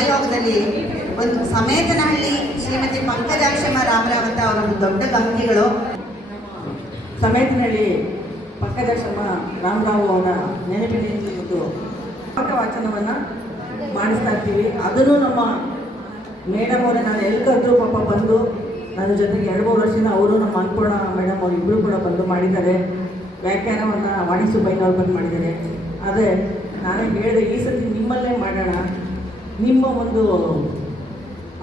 ಸಹಯೋಗದಲ್ಲಿ ಒಂದು ಸಮೇತನಹಳ್ಳಿ ಶ್ರೀಮತಿ ಪಂಕಜಾಕ್ಷಮ್ಮ ರಾಮರಾವ್ ಅಂತ ಅವರ ಒಂದು ದೊಡ್ಡ ಕಂಪನಿಗಳು. ಸಮೇತನಹಳ್ಳಿ ಪಂಕಜಾಕ್ಷಮ್ಮ ರಾಮರಾವ್ ಅವರ ನೆನಪಿನ ಒಂದು ವಾಚನವನ್ನು ಮಾಡಿಸ್ತಾ ಇರ್ತೀವಿ. ಅದನ್ನು ನಮ್ಮ ಮೇಡಮ್ ಅವರೇ ನಾನು ಎಲ್ಲಿ ಕರೆದ್ರು ಪಾಪ ಬಂದು ನನ್ನ ಜೊತೆಗೆ 2-3 ವರ್ಷದಿಂದ ಅವರು ನಮ್ಮ ಅನ್ನಪೂರ್ಣ ಮೇಡಮ್ ಅವರು ಇಬ್ಬರು ಕೂಡ ಬಂದು ಮಾಡಿದ್ದಾರೆ. ವ್ಯಾಖ್ಯಾನವನ್ನು ವಾಣಿ ಸುಬ್ಬಯ್ಯನವ್ರು ಬಂದು ಮಾಡಿದ್ದಾರೆ. ಆದರೆ ನಾನೇ ಹೇಳಿದೆ, ಈ ಸತಿ ನಿಮ್ಮಲ್ಲೇ ಮಾಡೋಣ, ನಿಮ್ಮ ಒಂದು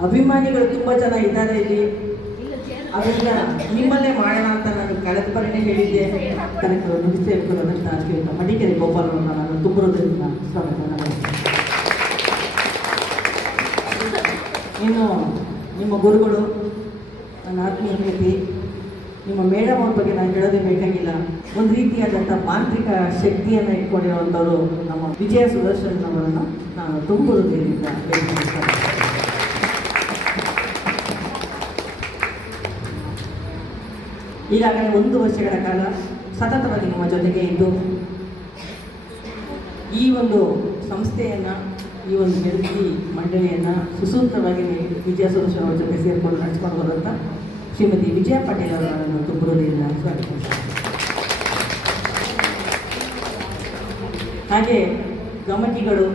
ಅಭಿಮಾನಿಗಳು ತುಂಬ ಜನ ಇದ್ದಾರೆ ಇಲ್ಲಿ, ಅದರಿಂದ ನಿಮ್ಮಲ್ಲೇ ಮಾಡೋಣ ಅಂತ ನಾನು ಕಳೆದ ಬಾರಿನೇ ಹೇಳಿದ್ದೆ. ಕರೆಕ್ಟ್ ಮುಗಿಸಬೇಕು ಅಂತ ಕೇಳಿದ ಮಡಿಕೇರಿ ಗೋಪಾಲವನ್ನು ನಾನು ತುಂಬಿರೋದ್ರಿಂದ ಸ್ವಾಗತ. ಇನ್ನು ನಿಮ್ಮ ಗುರುಗಳು, ನನ್ನ ಆತ್ಮೀಯತೆ, ನಿಮ್ಮ ಮೇಡಮ್ ಅವ್ರ ಬಗ್ಗೆ ನಾನು ಹೇಳೋದೇ ಬೇಕಾಗಿಲ್ಲ. ಒಂದು ರೀತಿಯಾದಂಥ ಮಾಂತ್ರಿಕ ಶಕ್ತಿಯನ್ನು ಇಟ್ಕೊಂಡಿರುವಂಥವರು ನಮ್ಮ ವಿಜಯ ಸುದರ್ಶನ್ ಅವರನ್ನು ನಾನು ತುಂಬುವುದರಿಂದ ಬೇಡಿಕೊಳ್ಳುತ್ತೇನೆ. ಈಗಾಗಲೇ 1 ವರ್ಷಗಳ ಕಾಲ ಸತತವಾಗಿ ನಮ್ಮ ಜೊತೆಗೆ ಇದ್ದು ಈ ಒಂದು ಸಂಸ್ಥೆಯನ್ನು, ಈ ಒಂದು ನಿರ್ಮಿತಿ ಮಂಡಳಿಯನ್ನು ಸುಸೂತ್ರವಾಗಿ ವಿಜಯ ಸುದರ್ಶನ್ ಅವರ ಜೊತೆ ಸೇರಿಕೊಂಡು ನಡೆಸ್ಕೊಂಡು ಬರುವಂಥ ಶ್ರೀಮತಿ ವಿಜಯ ಪಾಟೀಲ್ ಅವರನ್ನು ತುಂಬುವುದರಿಂದ ಸ್ವಾಗತಿಸ್ತಾರೆ. ಹಾಗೆ ಗಮಕಿಗಳು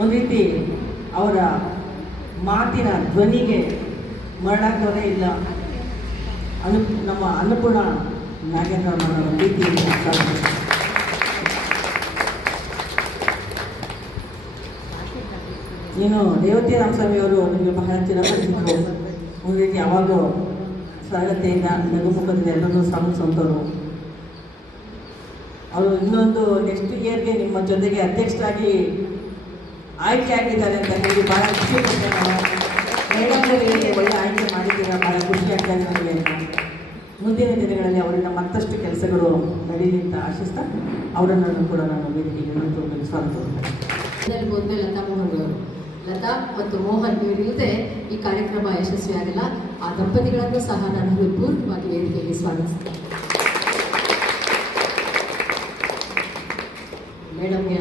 ಒಂದು ರೀತಿ ಅವರ ಮಾತಿನ ಧ್ವನಿಗೆ ಮರಳಾಗೋದೇ ಇಲ್ಲ. ನಮ್ಮ ಅನ್ನಪೂರ್ಣ ನಾಗೇಂದ್ರ ಅವರ ರೀತಿಯಲ್ಲಿ ಸ್ವಾಗತಿಸ್ತಾರೆ. ನೀನು ರೇವತಿ ರಾಮಸ್ವಾಮಿ ಅವರು ನಿಮಗೆ ಬಹಳ ಚಿರಪರಿಚಿತರು. ಒಂದು ರೀತಿ ಯಾವಾಗಲೂ ಸರಳತೆಯಿಂದ ನಗುಮುಖದಿಂದ ಎಲ್ಲರನ್ನೂ ಸ್ವಾಗತಿಸುವಂಥವ್ರು. ಅವರು ಇನ್ನೊಂದು ನೆಕ್ಸ್ಟ್ ಇಯರ್ಗೆ ನಿಮ್ಮ ಜೊತೆಗೆ ಅಧ್ಯಕ್ಷರಾಗಿ ಆಯ್ಕೆ ಆಗಿದ್ದಾರೆ ಅಂತ ಹೇಳಿ ಭಾಳ ಖುಷಿ ಪಡ್ತೇನೆ. ನಾವು ಮೇಡಮ್ ಅವರಿಗೆ ಒಳ್ಳೆ ಆಯ್ಕೆ ಮಾಡಿದ್ದೀರಾ, ಭಾಳ ಖುಷಿ ಆಗ್ತಾ ಇದೆ ನನಗೆ. ಮುಂದಿನ ದಿನಗಳಲ್ಲಿ ಅವರಿಂದ ಮತ್ತಷ್ಟು ಕೆಲಸಗಳು ನಡೀಲಿ ಅಂತ ಆಶಿಸ್ತಾ ಅವರನ್ನು ಕೂಡ ನಾನು ವೇದಿಕೆಗೆ ಸ್ವಾಗತ. ಲತಾ ಮತ್ತು ಮೋಹನ್ ಇವರಿಲ್ಲದೆ ಈ ಕಾರ್ಯಕ್ರಮ ಯಶಸ್ವಿಯಾಗಲ್ಲ. ಆ ದಂಪತಿಗಳನ್ನು ಸಹ ನಾನು ಹೃತ್ಪೂರ್ವಕವಾಗಿ ವೇದಿಕೆಯಲ್ಲಿ ಸ್ವಾಗತಿಸ್ತೇನೆ. ಮೇಡಮ್ಗೆ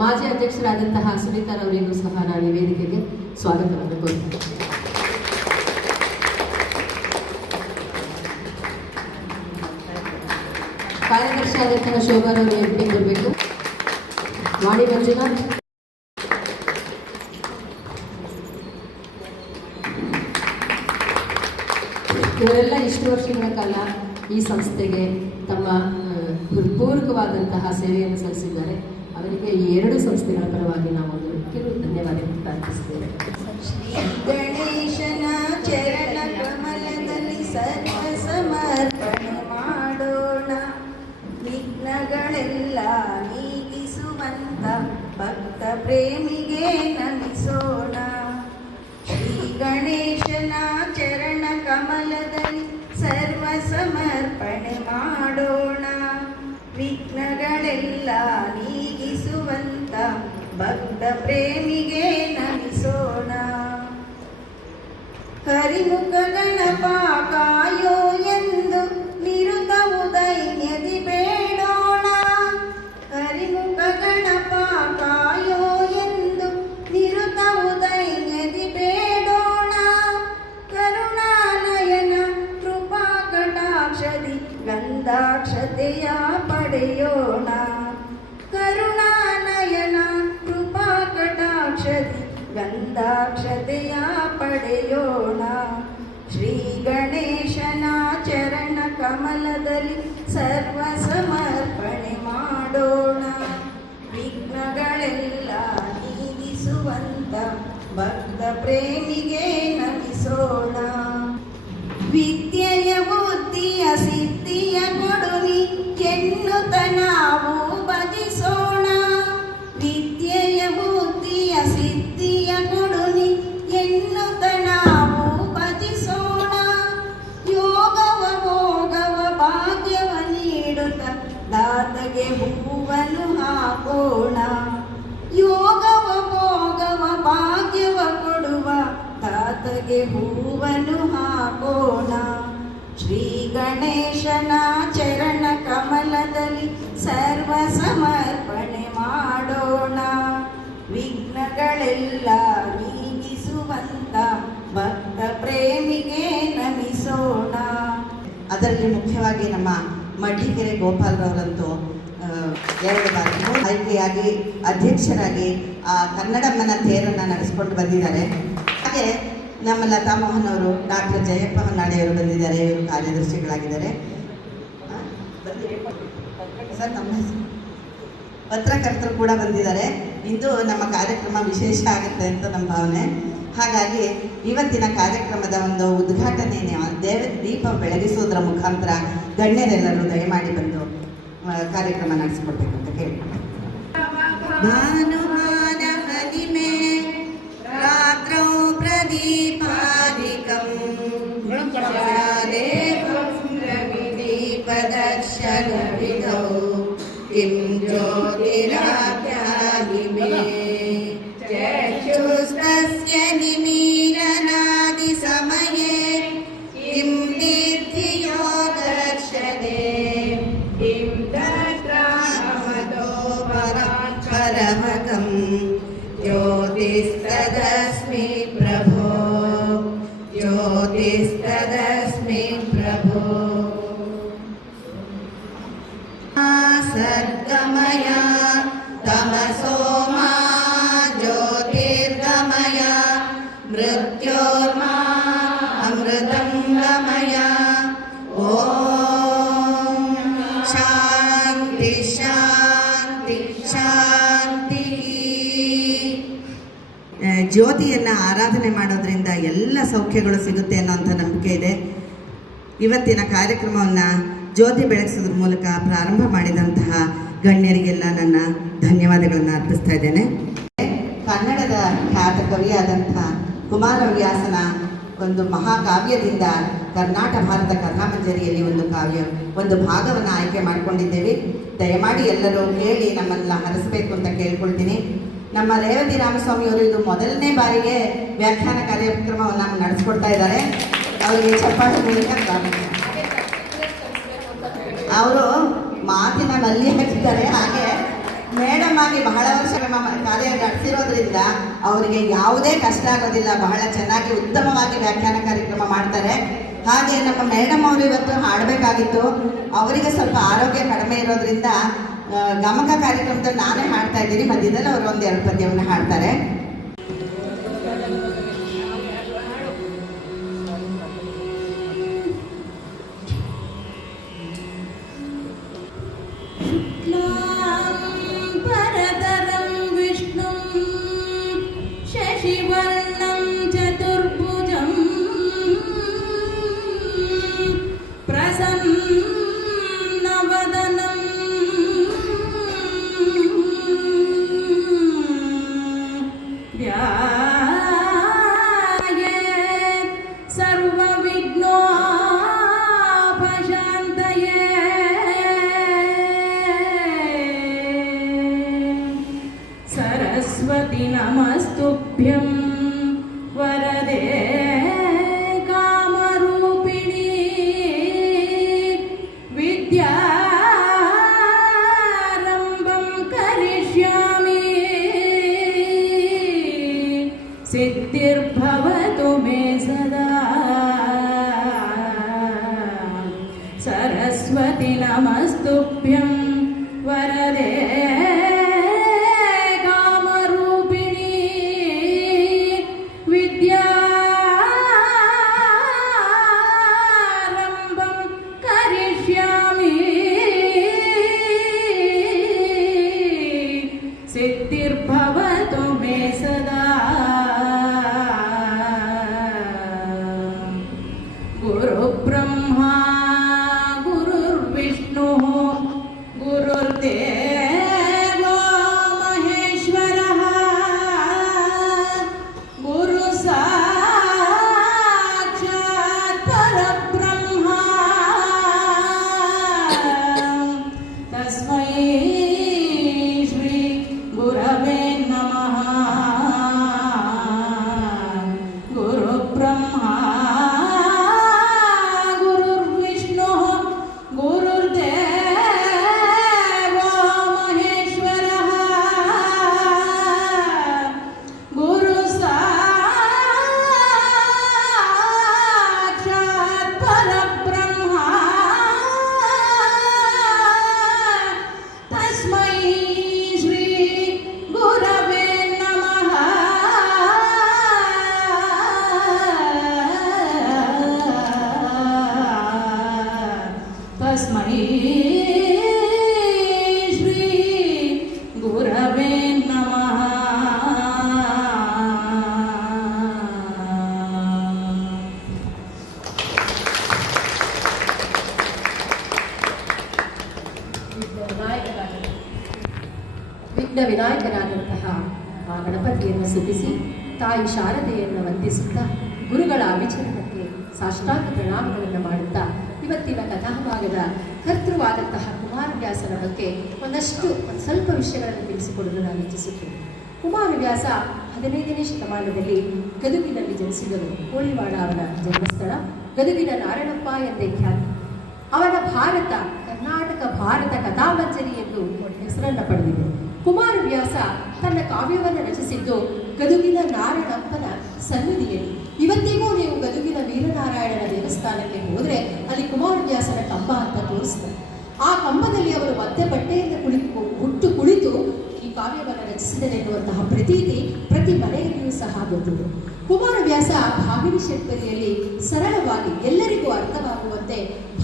ಮಾಜಿ ಅಧ್ಯಕ್ಷರಾದಂತಹ ಸುನೀತಾರವರಿಗೂ ಸಹ ನಾನು ಈ ವೇದಿಕೆಗೆ ಸ್ವಾಗತವನ್ನು ಕೋರುತ್ತೇನೆ. ಕಾರ್ಯದರ್ಶಿ ಆದಂತಹ ಶೋಭಾರವರು ವೇದಿಕೆಗೆ ಬರಬೇಕು. ವಾಣಿ ಮಂಜುನಾಥ್, ಇವರೆಲ್ಲ ಇಷ್ಟು ವರ್ಷಗಳ ಕಾಲ ಈ ಸಂಸ್ಥೆಗೆ ತಮ್ಮ ಹೃತ್ಪೂರ್ವಕವಾದಂತಹ ಸೇವೆಯನ್ನು ಸಲ್ಲಿಸಿದ್ದಾರೆ. ಅವರಿಗೆ ಈ 2 ಸಂಸ್ಥೆಗಳ ಪರವಾಗಿ ನಾವು ಕೆಲವು ಧನ್ಯವಾದಗಳನ್ನು ಪ್ರಾರ್ಥಿಸುತ್ತೇವೆ. ಗಣೇಶನ ಚರಣ ಕಮಲದಲ್ಲಿ ಸರ್ವ ಸಮರ್ಪಣೆ ಮಾಡೋಣ, ವಿಘ್ನಗಳೆಲ್ಲ ನೀಗಿಸುವಂತ ಭಕ್ತ ಪ್ರೇಮಿಗೆ ನಮಿಸೋಣ. ಶ್ರೀ ಗಣೇಶನ ಚರಣ ಕಮಲದಲ್ಲಿ ಸರ್ವ ಸಮರ್ಪಣೆ ಮಾಡೋಣ, ವಿಘ್ನಗಳೆಲ್ಲ ನೀಗಿಸುವಂತ ಭಕ್ತ ಪ್ರೇಮಿಗೆ ನಮಿಸೋಣ. ಹರಿಮುಖ ಗಣಪ ಕಾಯೋ ಎಂದು ನಿರುತವು ದೈನ್ಯದಿ ಬೇಡೋಣ, ಹರಿಮುಖ ಗಣಪ ಕಾಯೋ ಎಂದು ನಿರುತವು ದೈನ್ಯದಿ ಬೇಡೋಣ. ಕರುಣಾನಯನ ಕೃಪಾ ಕಟಾಕ್ಷದಿ ಗಂಧಾಕ್ಷತೆಯ ಪಡೆಯೋಣ, ಕರುಣಾನಯನ ಕೃಪಾ ಕಟಾಕ್ಷದಿ ಗಂಧಾಕ್ಷತೆಯ ಪಡೆಯೋಣ. ಶ್ರೀ ಗಣೇಶನ ಚರಣ ಕಮಲದಲ್ಲಿ ಸರ್ವ ಸಮರ್ಪಣೆ ಮಾಡೋಣ, ವಿಘ್ನಗಳೆಲ್ಲ ನೀಗಿಸುವಂತ ಭಕ್ತ ಪ್ರೇಮಿಗೆ ನಮಿಸೋಣ. ವಿದ್ಯೆಯ ಬುದ್ಧಿಯ ಸಿದ್ಧಿಯ ಕೊಡುನಿ ಎನ್ನುತ್ತ ನಾವು ಭಜಿಸೋಣ, ವಿದ್ಯೆಯ ಬುದ್ಧಿಯ ಸಿದ್ಧಿಯ ಕೊಡುನಿ ಎನ್ನುತ್ತ ನಾವು ಭಜಿಸೋಣ. ಯೋಗವ ಭೋಗವ ಭಾಗ್ಯವ ನೀಡುತ್ತ ದಾತಗೆ ಹೂವನ್ನು ಹಾಕೋಣ, ಯೋಗವ ಭೋಗವ ಭಾಗ್ಯವ ಕೊಡುವ ದಾತಗೆ ಹೂವನ್ನು ಹಾಕೋಣ. ಶ್ರೀ ಗಣೇಶನ ಚರಣ ಕಮಲದಲ್ಲಿ ಸರ್ವ ಸಮರ್ಪಣೆ ಮಾಡೋಣ, ವಿಘ್ನಗಳ ಪ್ರೇಮಿಗೆ ನಮಿಸೋಣ. ಅದರಲ್ಲಿ ಮುಖ್ಯವಾಗಿ ನಮ್ಮ ಮಡಿಕೆರೆ ಗೋಪಾಲ್ರವರಂತೂ 2 ಬಾರಿ ಆಯ್ಕೆಯಾಗಿ ಅಧ್ಯಕ್ಷರಾಗಿ ಆ ಕನ್ನಡಮ್ಮನ ತೇರನ್ನು ನಡೆಸ್ಕೊಂಡು ಬಂದಿದ್ದಾರೆ. ಹಾಗೆ ನಮ್ಮ ಲತಾ ಮೋಹನ್ ಅವರು, ಡಾಕ್ಟರ್ ಜಯಪ್ಪ ಹೊನ್ನಾಳಿಯವರು ಬಂದಿದ್ದಾರೆ, ಇವರು ಕಾರ್ಯದರ್ಶಿಗಳಾಗಿದ್ದಾರೆ. ಸರ್ ನಮ್ಮ ಪತ್ರಕರ್ತರು ಕೂಡ ಬಂದಿದ್ದಾರೆ. ಇಂದು ನಮ್ಮ ಕಾರ್ಯಕ್ರಮ ವಿಶೇಷ ಆಗುತ್ತೆ ಅಂತ ನಮ್ಮ ಭಾವನೆ. ಹಾಗಾಗಿ ಇವತ್ತಿನ ಕಾರ್ಯಕ್ರಮದ ಒಂದು ಉದ್ಘಾಟನೆಯ ದೀಪ ಬೆಳಗಿಸೋದ್ರ ಮುಖಾಂತರ ಗಣ್ಯರೆಲ್ಲರೂ ದಯಮಾಡಿ ಬಂದು ಕಾರ್ಯಕ್ರಮ ನಡೆಸಿಕೊಡ್ಬೇಕು ಅಂತ ಕೇಳಿ. ಭಾನುಮಾನ ಹನಿಮೆ ರಾತ್ರೌ ಪ್ರದೀಪಾಧಿಕಂ ದೀಪದರ್ಶನವಿಧೌ किं ज्योतिराप्याहि मे चक्षुस्तस्य निमीलनादिसमये किं दीर्घियो दर्शने किं तत्रामतो परात्परमकं ज्योतिस्तदस्मि प्रभो ज्योतिस्तदस्मि प्रभो सर्गमय तमसो मा ज्योतिर्गमय मृत्योर्मा अमृतं गमय ॐ शान्ति शान्ति ಶಾಂತಿ. ಜ್ಯೋತಿಯನ್ನು ಆರಾಧನೆ ಮಾಡೋದ್ರಿಂದ ಎಲ್ಲ ಸೌಖ್ಯಗಳು ಸಿಗುತ್ತೆ ಅನ್ನೋಂಥ ನಂಬಿಕೆ ಇದೆ. ಇವತ್ತಿನ ಕಾರ್ಯಕ್ರಮವನ್ನು ಜ್ಯೋತಿ ಬೆಳಗಿಸೋದ್ರ ಮೂಲಕ ಪ್ರಾರಂಭ ಮಾಡಿದಂತಹ ಗಣ್ಯರಿಗೆಲ್ಲ ನನ್ನ ಧನ್ಯವಾದಗಳನ್ನು ಅರ್ಪಿಸ್ತಾ ಇದ್ದೇನೆ. ಕನ್ನಡದ ಖ್ಯಾತ ಕವಿಯಾದಂಥ ಕುಮಾರವ್ಯಾಸನ ಒಂದು ಮಹಾಕಾವ್ಯದಿಂದ ಕರ್ನಾಟಕ ಭಾರತ ಕಥಾಮಂಜರಿಯಲ್ಲಿ ಒಂದು ಭಾಗವನ್ನು ಆಯ್ಕೆ ಮಾಡಿಕೊಂಡಿದ್ದೇವೆ. ದಯಮಾಡಿ ಎಲ್ಲರೂ ಕೇಳಿ ನಮ್ಮನ್ನೆಲ್ಲ ಹರಿಸಬೇಕು ಅಂತ ಕೇಳ್ಕೊಳ್ತೀನಿ. ನಮ್ಮ ರೇವತಿ ರಾಮಸ್ವಾಮಿಯವರು ಇದು ಮೊದಲನೇ ಬಾರಿಗೆ ವ್ಯಾಖ್ಯಾನ ಕಾರ್ಯಕ್ರಮವನ್ನು ನಡೆಸ್ಕೊಡ್ತಾ ಇದ್ದಾರೆ. ಅವರಿಗೆ ಚಪ್ಪಾಳೆ ಮೂಲಕ ಅವರು ಮಾತಿನ ಮಲ್ಲಿ ಹಾಕಿದ್ದಾರೆ. ಹಾಗೆ ಮೇಡಮ್ ಆಗಿ ಬಹಳ ವರ್ಷ ಕಾರ್ಯ ನಡೆಸಿರೋದ್ರಿಂದ ಅವರಿಗೆ ಯಾವುದೇ ಕಷ್ಟ ಆಗೋದಿಲ್ಲ. ಬಹಳ ಚೆನ್ನಾಗಿ ಉತ್ತಮವಾಗಿ ವ್ಯಾಖ್ಯಾನ ಕಾರ್ಯಕ್ರಮ ಮಾಡ್ತಾರೆ. ಹಾಗೆ ನಮ್ಮ ಮೇಡಮ್ ಅವರು ಇವತ್ತು ಹಾಡಬೇಕಾಗಿತ್ತು. ಅವರಿಗೆ ಸ್ವಲ್ಪ ಆರೋಗ್ಯ ಕಡಿಮೆ ಇರೋದ್ರಿಂದ ಗಮಕ ಕಾರ್ಯಕ್ರಮದಲ್ಲಿ ನಾನೇ ಹಾಡ್ತಾ ಇದ್ದೀನಿ. ಮಧ್ಯದಲ್ಲಿ ಅವರು 1-2 ಪದ್ಯವನ್ನು ಹಾಡ್ತಾರೆ. सरस्वती नमस्तुभ्यं वरदे कामरूपिणी विद्यारम्भं करिष्यामि सिद्धिर्भवतु मे सदा सरस्वती नमस्तुभ्यं वरदे सिद्धिर्भवतु मे सदा गुरुब्रह्मा गुरुर्विष्णुः गुरुर्देवो महेश्वरः गुरुसाक्षात् परब्रह्मा ತಸ್ಮೈ ಶ್ರೀ ಗುರವೇ ನಮಃ. ವಿಘ್ನ ವಿನಾಯಕನಾದಂತಹ ಆ ಗಣಪತಿಯನ್ನು ಸ್ತುತಿಸಿ ತಾಯಿ ಶಾರದೆಯನ್ನು ವಂದಿಸುತ್ತಾ ಗುರುಗಳ ವಿಚರಣಕ್ಕೆ ಸಾಷ್ಟಾಂಗ ಪ್ರಣಾಮಗಳನ್ನು ಮಾಡುತ್ತಾ ಇವತ್ತಿನ ಕಥಾಭಾಗದ ಕರ್ತೃವಾದಂತಹ ಕುಮಾರವ್ಯಾಸನ ಬಗ್ಗೆ ಒಂದು ಸ್ವಲ್ಪ ವಿಷಯಗಳನ್ನು ತಿಳಿಸಿಕೊಡಲು ನಾನು ಇಚ್ಛಿಸುತ್ತೇನೆ. ಕುಮಾರವ್ಯಾಸ 15ನೇ ಶತಮಾನದಲ್ಲಿ ಗದುಗಿನಲ್ಲಿ ಜನಿಸಿದರು. ಕೋಳಿವಾಡ ಅವನ ಜನ್ಮಸ್ಥಳ. ಗದುಗಿನ ನಾರಾಯಣಪ್ಪ ಎಂದೇ ಖ್ಯಾತಿ. ಅವನ ಕರ್ನಾಟಕ ಭಾರತ ಕಥಾಮಂಜರಿ ಎಂದು ಹೆಸರನ್ನು ಪಡೆದಿದೆ. ಕುಮಾರವ್ಯಾಸ ತನ್ನ ಕಾವ್ಯವನ್ನು ರಚಿಸಿದ್ದು ಗದುಗಿನ ನಾರಾಯಣಪ್ಪನ ಸನ್ನಿಧಿಯಲ್ಲಿ. ಇವತ್ತಿಗೂ ನೀವು ಗದುಗಿನ ವೀರನಾರಾಯಣನ ದೇವಸ್ಥಾನಕ್ಕೆ ಹೋದರೆ ಅಲ್ಲಿ ಕುಮಾರವ್ಯಾಸನ ಕಂಬ ಅಂತ ತೋರಿಸ್ತಾರೆ. ಆ ಕಂಬದಲ್ಲಿ ಅವರು ಮಧ್ಯ ಬಟ್ಟೆಯಿಂದ ಕುಳಿತು ಈ ಕಾವ್ಯವನ್ನು ರಚಿಸಿದನೆನ್ನುವಂತಹ ಪ್ರತೀತಿ ಪ್ರತಿ ಮನೆಯಲ್ಲಿಯೂ ಸಹ ಗೊತ್ತಿದೆ. ಕುಮಾರವ್ಯಾಸ ಭಾಮಿನಿ ಷಟ್ಪದಿಯಲ್ಲಿ ಸರಳವಾಗಿ ಎಲ್ಲರಿಗೂ ಅರ್ಥವಾಗುವಂತೆ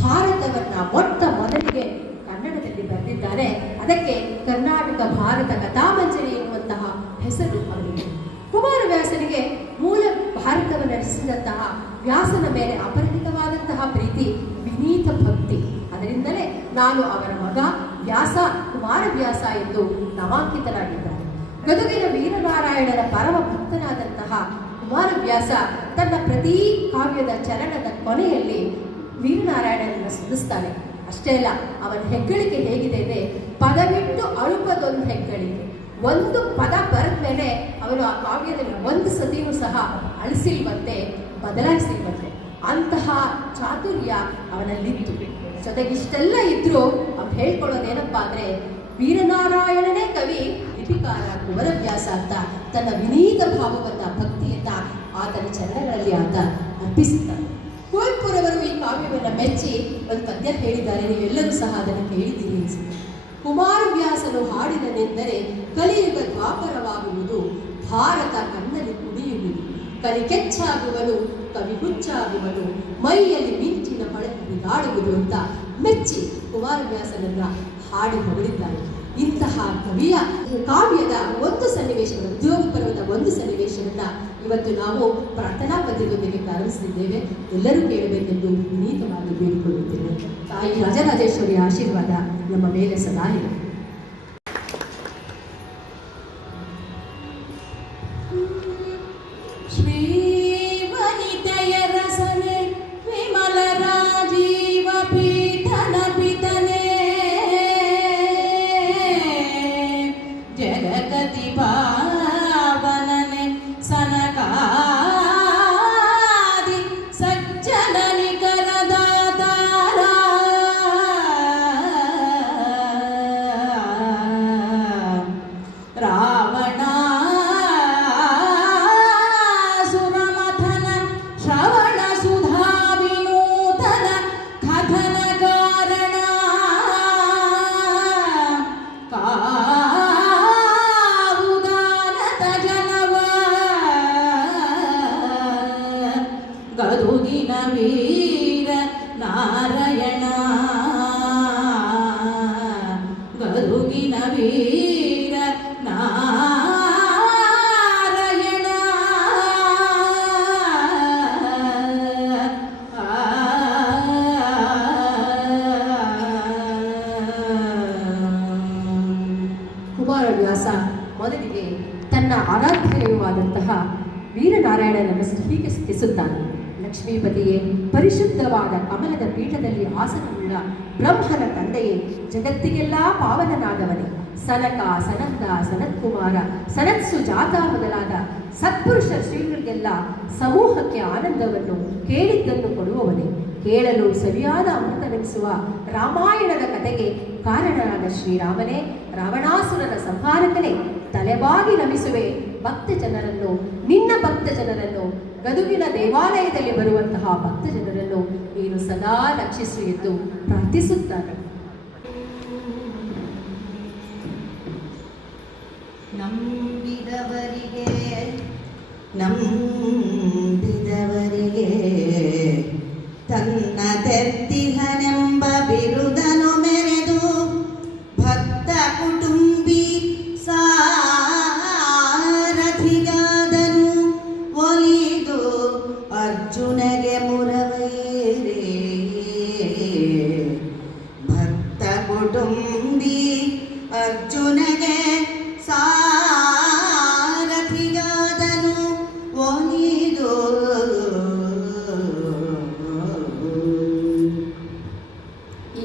ಭಾರತವನ್ನ ಮೊಟ್ಟ ಮೊದಲಿಗೆ ಕನ್ನಡದಲ್ಲಿ ಬರೆದಿದ್ದಾರೆ. ಅದಕ್ಕೆ ಕರ್ನಾಟಕ ಭಾರತ ಕಥಾಮಂಜರಿ ಎನ್ನುವಂತಹ ಹೆಸರು ಅವರಿಗೆ. ಕುಮಾರವ್ಯಾಸನಿಗೆ ಮೂಲ ಭಾರತವನ್ನು ರಚಿಸಿದಂತಹ ವ್ಯಾಸನ ಮೇಲೆ ಅಪರಿಮಿತವಾದಂತಹ ಪ್ರೀತಿ, ವಿನೀತ ಭಕ್ತಿ. ಅದರಿಂದಲೇ ನಾನು ಅವರ ಮಗ ವ್ಯಾಸ, ಕುಮಾರವ್ಯಾಸ ಎಂದು ನಾಮಾಂಕಿತರಾಗಿದ್ದಾರೆ. ಗದುಗಿನ ವೀರನಾರಾಯಣನ ಪರಮ ಭಕ್ತನಾದಂತಹ ಕುಮಾರವ್ಯಾಸ ತನ್ನ ಪ್ರತಿ ಕಾವ್ಯದ ಚರಣದ ಕೊನೆಯಲ್ಲಿ ವೀರನಾರಾಯಣನನ್ನು ಸ್ತುತಿಸ್ತಾನೆ. ಅಷ್ಟೇ ಅಲ್ಲ, ಅವನ ಹೆಗ್ಗಳಿಕೆ ಹೇಗಿದೆ ಅಂದರೆ ಪದವಿಟ್ಟು ಅಳುಪದೊಂದು ಹೆಗ್ಗಳಿಕೆ. ಒಂದು ಪದ ಬರೆದ ಮೇಲೆ ಅವನು ಆ ಕಾವ್ಯದಲ್ಲಿ ಒಂದು ಸತಿಯೂ ಸಹ ಅಳಿಸಿಲ್ವಂತೆ, ಬದಲಾಯಿಸಿಲ್ವಂತೆ. ಅಂತಹ ಚಾತುರ್ಯ ಅವನಲ್ಲಿತ್ತು. ಜೊತೆಗಿಷ್ಟೆಲ್ಲ ಇದ್ರೂ ಅವ್ನು ಹೇಳ್ಕೊಳ್ಳೋದೇನಪ್ಪ ಅಂದರೆ ವೀರನಾರಾಯಣನೇ ಕವಿ, ಲಿಪಿಕಾರ ಕುಮಾರವ್ಯಾಸ ಅಂತ ತನ್ನ ವಿನೀತ ಭಾವವನ್ನ, ಭಕ್ತಿಯನ್ನ ಆತನ ಚರಣಗಳಲ್ಲಿ ಆತ ಅರ್ಪಿಸುತ್ತಾನೆ. ಕುವೆಂಪುರವರು ಈ ಕಾವ್ಯವನ್ನು ಮೆಚ್ಚಿ ಒಂದು ಪದ್ಯ ಹೇಳಿದ್ದಾರೆ. ನೀವೆಲ್ಲರೂ ಸಹ ಅದನ್ನು ಕೇಳಿದ್ದೀರಿ ಅನಿಸುತ್ತೆ. ಕುಮಾರವ್ಯಾಸನು ಹಾಡಿದನೆಂದರೆ ಕಲಿಯುಗ ದ್ವಾಪರವಾಗುವುದು, ಭಾರತ ಕಣ್ಣಲ್ಲಿ ಕುಣಿಯುವುದು, ಕಲಿ ಕೆಚ್ಚಾಗುವನು, ಕವಿ ಹುಚ್ಚಾಗುವನು, ಮೈಯಲ್ಲಿ ಮಿಂಚಿನ ಹೊಳೆದು ಬಿಗಾಡುವುದು ಅಂತ ಮೆಚ್ಚಿ ಕುಮಾರವ್ಯಾಸನನ್ನ ಹಾಡಿ ಹೊಗಳಿದ್ದಾರೆ. ಇಂತಹ ಕವಿಯ ಕಾವ್ಯದ ಒಂದು ಸನ್ನಿವೇಶವನ್ನು, ಉದ್ಯೋಗ ಪರ್ವದ ಒಂದು ಸನ್ನಿವೇಶವನ್ನ ಇವತ್ತು ನಾವು ಪ್ರಾರ್ಥನಾ ಪದ್ಯದೊಂದಿಗೆ ಪ್ರಾರಂಭಿಸಿದ್ದೇವೆ. ಎಲ್ಲರೂ ಕೇಳಬೇಕೆಂದು ವಿನೀತವಾಗಿ ಬೇಡಿಕೊಳ್ಳುತ್ತೇವೆ. ತಾಯಿ ರಾಜರಾಜೇಶ್ವರಿಯ ಆಶೀರ್ವಾದ ನಮ್ಮ ಮೇಲೆ ಸದಾ ಇದೆ. ಗದುಗಿನ ವೀರ ನಾರಾಯಣ, ಗದುಗಿನ ವೀರ ನಾರಾಯಣ, ಕುಮಾರವ್ಯಾಸ ಮೊದಲಿಗೆ ತನ್ನ ಆರಾಧ್ಯವಾದಂತಹ ವೀರನಾರಾಯಣನನ್ನು ಹೀಗೆ ಸ್ತುತಿಸುತ್ತಾನೆ. ಲಕ್ಷ್ಮೀಪತಿಯೇ, ಪರಿಶುದ್ಧವಾದ ಕಮಲದ ಪೀಠದಲ್ಲಿ ಆಸನವುಳ್ಳ ಬ್ರಹ್ಮನ ತಂದೆಯೇ, ಜಗತ್ತಿಗೆಲ್ಲ ಪಾವನನಾದವನೇ, ಸನಕ, ಸನಂದ, ಸನತ್ಕುಮಾರ, ಸನತ್ಸು ಜಾತ ಮೊದಲಾದ ಸತ್ಪುರುಷ ಶ್ರೀಗಳಿಗೆಲ್ಲ ಸಮೂಹಕ್ಕೆ ಆನಂದವನ್ನು, ಕೇಳಿದ್ದನ್ನು ಕೊಡುವವನೇ, ಕೇಳಲು ಸರಿಯಾದ ಅಮೃತವೆನಿಸುವ ರಾಮಾಯಣದ ಕಥೆಗೆ ಕಾರಣನಾದ ಶ್ರೀರಾಮನೇ, ರಾವಣಾಸುರನ ಸಂಹಾರಕನೇ, ತಲೆಬಾಗಿ ನಮಿಸುವೆ ಭಕ್ತ ಜನರನ್ನು, ನಿನ್ನ ಭಕ್ತ ಜನರನ್ನು, ಗದುಗಿನ ದೇವಾಲಯದಲ್ಲಿ ಬರುವಂತಹ ಭಕ್ತ ಜನರನ್ನು ನೀನು ಸದಾ ರಕ್ಷಿಸು ಎಂದು ಪ್ರಾರ್ಥಿಸುತ್ತಾನೆ. ನಂಬಿದವರಿಗೆ ತನ್ನ ತೆತ್ತಿಹನೆಂಬ ಬಿರು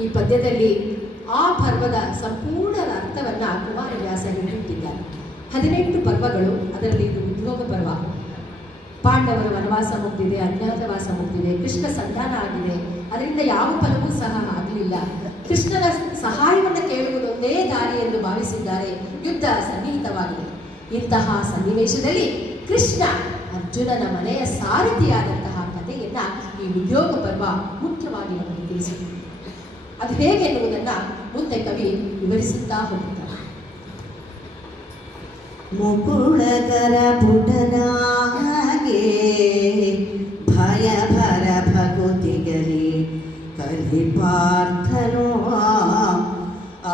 ಈ ಪದ್ಯದಲ್ಲಿ ಆ ಪರ್ವದ ಸಂಪೂರ್ಣ ಅರ್ಥವನ್ನು ಕುಮಾರವ್ಯಾಸ ಹಿಡಿದಿಟ್ಟಿದ್ದಾರೆ. 18 ಪರ್ವಗಳು, ಅದರಲ್ಲಿ ಇದು ಉದ್ಯೋಗ ಪರ್ವ. ಪಾಂಡವರ ವನವಾಸ ಮುಗಿದಿದೆ, ಅಜ್ಞಾತವಾಸ ಮುಗಿದಿದೆ, ಕೃಷ್ಣ ಸಂಧಾನ ಆಗಿದೆ. ಅದರಿಂದ ಯಾವ ಫಲವೂ ಸಹ ಆಗಲಿಲ್ಲ. ಕೃಷ್ಣನ ಸಹಾಯವನ್ನು ಕೇಳುವುದೊಂದೇ ದಾರಿ ಎಂದು ಭಾವಿಸಿದ್ದಾರೆ. ಯುದ್ಧ ಸನ್ನಿಹಿತವಾಗಿದೆ. ಇಂತಹ ಸನ್ನಿವೇಶದಲ್ಲಿ ಕೃಷ್ಣ ಅರ್ಜುನನ ಮನೆಯ ಸಾರಥಿಯಾದಂತಹ ಕಥೆಯನ್ನ ಈ ಉದ್ಯೋಗ ಪರ್ವ ಮುಖ್ಯವಾಗಿ ನಮಗೆ ತಿಳಿಸಿದೆ. ಅದು ಹೇಗೆ ಎನ್ನುವುದನ್ನು ಮುಂದೆ ಕವಿ ವಿವರಿಸುತ್ತಾ ಹೋಗುತ್ತಾರೆ. ಮುಕುಳಕರ ಪುಟನಾಗೆ ಭಯ ಭರ ಭಕುತಿಗಲಿ ಕಲಿಪಾರ್ಥನೋ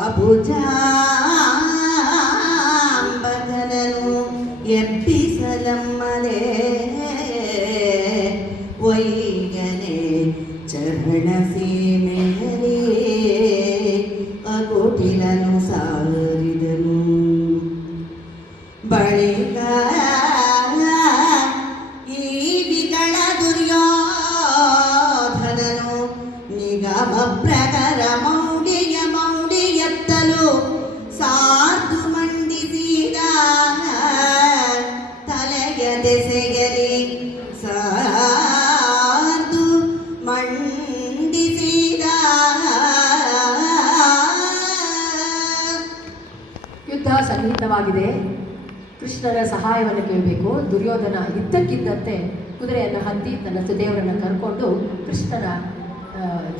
ಅಬುಜಾಂಬಕನನು ಎಬ್ಬಿಸಲಮ್ಮಲೆ ವೈಗನೆ ಚರಣ ಸೀಮೆಯಲಿ ಅಗುಟಿಲನು ಸಾರಿದನು. ಬಳಿಕ ಈ ವಿಗಳ ದುರ್ಯೋಧನನು ನಿಗಮ ಪ್ರಕರ ಮೌಡಿಯತ್ತಲು ಸಾರ್ದು ಮಂಡಿಸಿದ ತಲೆಗೆದೆಸೆಗಲಿ ಸಾರ್ದು ಮಂಡಿಸಿದ. ಯುದ್ಧ ಸನ್ನಿಹಿತವಾಗಿದೆ. ಕೃಷ್ಣನ ಸಹಾಯವನ್ನು ಕೇಳಬೇಕು. ದುರ್ಯೋಧನ ಇದ್ದಕ್ಕಿದ್ದಂತೆ ಕುದುರೆಯನ್ನು ಹತ್ತಿ ತನ್ನ ಸುದೇವರನ್ನು ಕರ್ಕೊಂಡು ಕೃಷ್ಣನ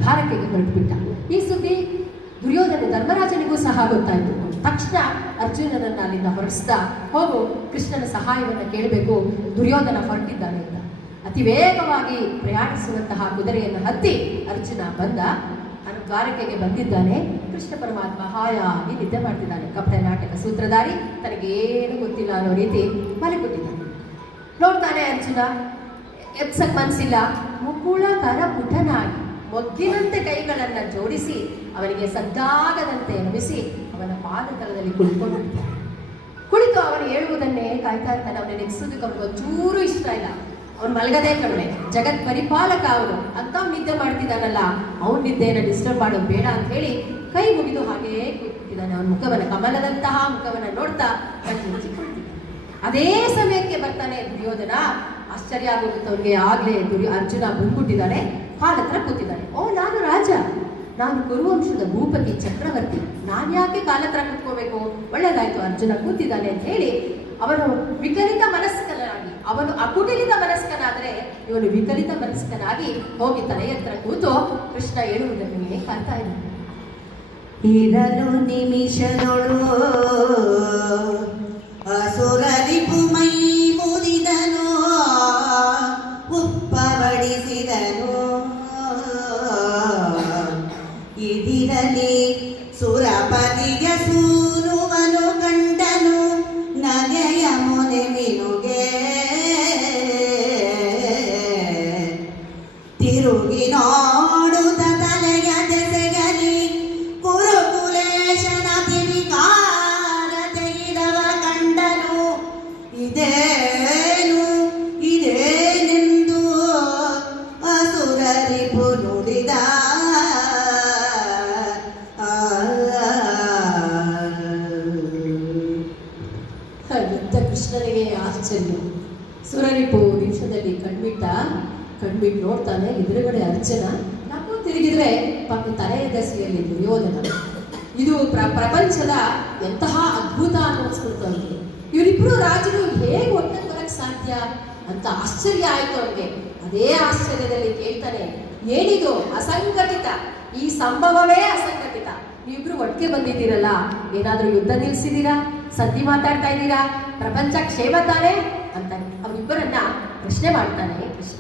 ಧಾರಕೆಗೆ ಹೊರಟುಬಿಟ್ಟ. ಈ ಸುದ್ದಿ ದುರ್ಯೋಧನ ಧರ್ಮರಾಜನಿಗೂ ಸಹ ಗೊತ್ತಾಯಿತು. ತಕ್ಷಣ ಅರ್ಜುನನನ್ನು ಅಲ್ಲಿಂದ ಹೊರಡಿಸ್ತಾ, ಹೋಗು ಕೃಷ್ಣನ ಸಹಾಯವನ್ನು ಕೇಳಬೇಕು, ದುರ್ಯೋಧನ ಹೊರಟಿದ್ದಾನೆ ಅಂತ. ಅತಿ ವೇಗವಾಗಿ ಪ್ರಯಾಣಿಸುವಂತಹ ಕುದುರೆಯನ್ನು ಹತ್ತಿ ಅರ್ಜುನ ಬಂದ. ದ್ವಾರಕೆಗೆ ಬಂದಿದ್ದಾನೆ. ಕೃಷ್ಣ ಪರಮಾತ್ಮ ಹಾಯಾಗಿ ನಿದ್ದೆ ಮಾಡ್ತಿದ್ದಾನೆ. ಕಪಟ ನಾಟಕ ಸೂತ್ರಧಾರಿ, ತನಗೇನು ಗೊತ್ತಿಲ್ಲ ಅನ್ನೋ ರೀತಿ ಮಲಗುತ್ತಿದ್ದಾನೆ. ನೋಡ್ತಾನೆ ಅರ್ಜುನ, ಎಬ್ಸಕ್ ಮನಸ್ಸಿಲ್ಲ. ಮುಕುಳಕರ ಪುಟನಾಗಿ ಮೊಗ್ಗಿನಂತೆ ಕೈಗಳನ್ನು ಜೋಡಿಸಿ ಅವನಿಗೆ ಸದ್ದಾಗದಂತೆ ನಮಿಸಿ ಅವನ ಪಾದತಲದಲ್ಲಿ ಕುಳಿತುಕೊಂಡಿದ್ದಾನೆ. ಕುಳಿತು ಅವನು ಹೇಳುವುದನ್ನೇ ಕಾಯ್ತಾ ಇರ್ತಾನೆ. ಅವನಿಗೆ ನೆನೆಸೋದಕ್ಕೆ ಅವನಿಗೆ ಒಂಚೂರು ಇಷ್ಟ ಇಲ್ಲ. ಅವನು ಮಲಗದೇ ಕಣ್ಣೆ, ಜಗತ್ ಪರಿಪಾಲಕ ಅವನು ಅಂತ ನಿದ್ದೆ ಮಾಡ್ತಿದ್ದಾನಲ್ಲ, ಅವನ ನಿದ್ದೆಯನ್ನು ಡಿಸ್ಟರ್ಬ್ ಮಾಡೋದು ಬೇಡ ಅಂತ ಹೇಳಿ ಕೈ ಮುಗಿದು ಹಾಗೇ ಕೂತಿದ್ದಾನೆ. ಅವನ ಮುಖವನ್ನು, ಕಮಲದಂತಹ ಮುಖವನ್ನು ನೋಡ್ತಾ ಕಣ್ಣು ಮುಚ್ಚಿ ಕುಳಿತಿದ್ದಾನೆ. ಅದೇ ಸಮಯಕ್ಕೆ ಬರ್ತಾನೆ ದುರ್ಯೋಧನ. ಆಶ್ಚರ್ಯ ಆಗೋಗುತ್ತೆ ಅವನಿಗೆ. ಆಗ್ಲೇ ಅರ್ಜುನ ಬಂದ್ಬಿಟ್ಟಿದ್ದಾನೆ, ಹಾಲ್ ಹತ್ರ ಕೂತಿದ್ದಾನೆ. ಓ, ನಾನು ರಾಜ, ನಾನು ಕುರುವಂಶದ ಭೂಪತಿ ಚಕ್ರವರ್ತಿ, ನಾನು ಯಾಕೆ ಕಾಲತ್ರ ಕೂತ್ಕೋಬೇಕು? ಒಳ್ಳೆದಾಯ್ತು, ಅರ್ಜುನ ಕೂತಿದ್ದಾನೆ ಅಂತ ಹೇಳಿ ಅವನು ವಿಕಲಿತ ಮನಸ್ಕನಾಗಿ, ಅವನು ಅಕುಟಿಲಿತ ಮನಸ್ಕನಾದ್ರೆ ಇವನು ವಿಕಲಿತ ಮನಸ್ಕನಾಗಿ ಹೋಗಿ ತಲೆಯ ಹತ್ರ ಕೂತು ಕೃಷ್ಣ ಹೇಳುವುದನ್ನು ಕಾಣ್ತಾ ಇದ್ದಾನೆ. ಇರಲು ನಿಮಿಷದೊಳು ಅಸುರರಿಪು ಮೈ ಮುರಿದನು, ಉಪ್ಪವಡಿಸಿದನು. ಇದಿರಲಿ ಸುರಪತಿಗೆ ಸೂನುವನು ಕಂಡನು, ನಗೆಯ ಮೊನೆ ಮಿನುಗೆ ತಿರುಗಿ ನೋಡುತ್ತ ತಲೆಯ ದೆಸೆಗಲಿ ಕುರುಕುಲೇಶನ ತಿವಿಕಾರ ತೆಗೆದವ ಕಂಡನು. ಇದೇನೆಂದು ಅಸುರರಿಪು ನುಡಿದ. ಕೃಷ್ಣನಿಗೆ ಆಶ್ಚರ್ಯ. ಸುರರಿಪು ನಿಮಿಷದಲ್ಲಿ ಕಣ್ಬಿಟ್ಟು ನೋಡ್ತಾನೆ. ಎದುರುಗಡೆ ಅರ್ಜುನ, ನಾವು ತಿರುಗಿದ್ರೆ ಪಾಪ ತಲೆಯ ದಸೆಯಲ್ಲಿ ದುರ್ಯೋಧನ. ಇದು ಪ್ರಪಂಚದ ಎಂತಹ ಅದ್ಭುತ ಅನ್ನಿಸ್ಬಿಡ್ತು ಅವನಿಗೆ. ಇವರಿಬ್ರು ರಾಜರು ಹೇಗೆ ಒಟ್ಟಿಗೆ ಬರಕ್ಕೆ ಸಾಧ್ಯ ಅಂತ ಆಶ್ಚರ್ಯ ಆಯ್ತು ಅವನಿಗೆ. ಅದೇ ಆಶ್ಚರ್ಯದಲ್ಲಿ ಕೇಳ್ತಾನೆ, ಏನಿದು ಅಸಂಘಟಿತ, ಈ ಸಂಭವವೇ ಅಸಂಘಟಿತ. ನೀವಿಬ್ರು ಒಟ್ಟಿಗೆ ಬಂದಿದ್ದೀರಲ್ಲ, ಏನಾದ್ರೂ ಯುದ್ಧ ನಿಲ್ಸಿದ್ದೀರಾ? ಸದ್ದಿ ಮಾತಾಡ್ತಾ ಇದ್ದೀರಾ? ಪ್ರಪಂಚ ಕ್ಷೇಮ ತಾನೆ ಅಂತ ಅವರಿಬ್ಬರನ್ನ ಪ್ರಶ್ನೆ ಮಾಡ್ತಾನೆ ಕೃಷ್ಣ.